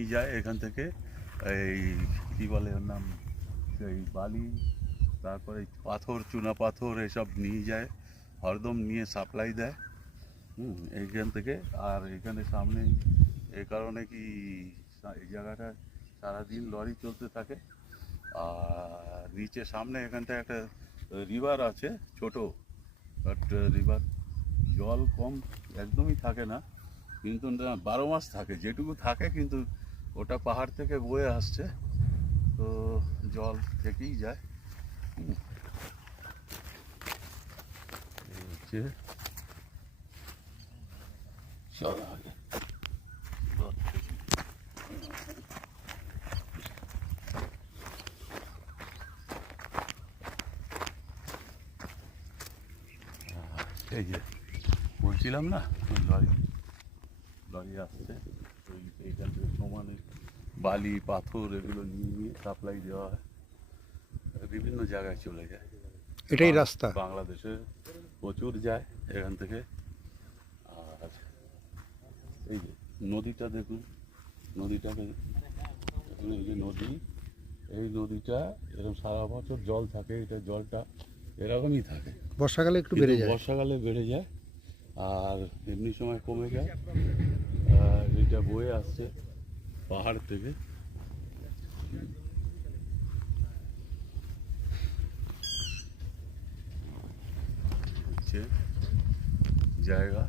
যায় এখান থেকে এই কী বলে ওর নাম, এই বালি, তারপরে পাথর, চুনা পাথর এসব নিয়ে যায়, হরদম নিয়ে সাপ্লাই দেয় এইখান থেকে। আর এখানে সামনে এই কারণে কি এই জায়গাটা সারাদিন লরি চলতে থাকে। আর নিচে সামনে এখানটায় একটা রিভার আছে ছোট, বাট রিভার জল কম একদমই থাকে না, কিন্তু 12 মাস থাকে, যেটুকু থাকে কিন্তু ওটা পাহাড় থেকে বয়ে আসছে, তো জল থেকেই যায়। এই হচ্ছে চল আগে। এই যে বলছিলাম না, লরি লরি আসছে, এইখান থেকে সমানে বালি পাথর এগুলো নিয়ে নিয়ে সাপ্লাই দেওয়া হয়, বিভিন্ন জায়গায় চলে যায়। এটাই রাস্তা। বাংলাদেশে প্রচুর যায় এখান থেকে। আর এই যে নদীটা দেখুন, নদীটাকে দেখুন, এই যে নদী, এই নদীটা এরকম সারা বছর জল থাকে, এটা জলটা এরকমই থাকে, বর্ষাকালে একটু কিন্তু বেড়ে যায়। বর্ষাকালে বেড়ে যায় আর এমনি সময় কমে যায়। এটা বয়ে আসছে পাহাড় থেকে। হচ্ছে জায়গা।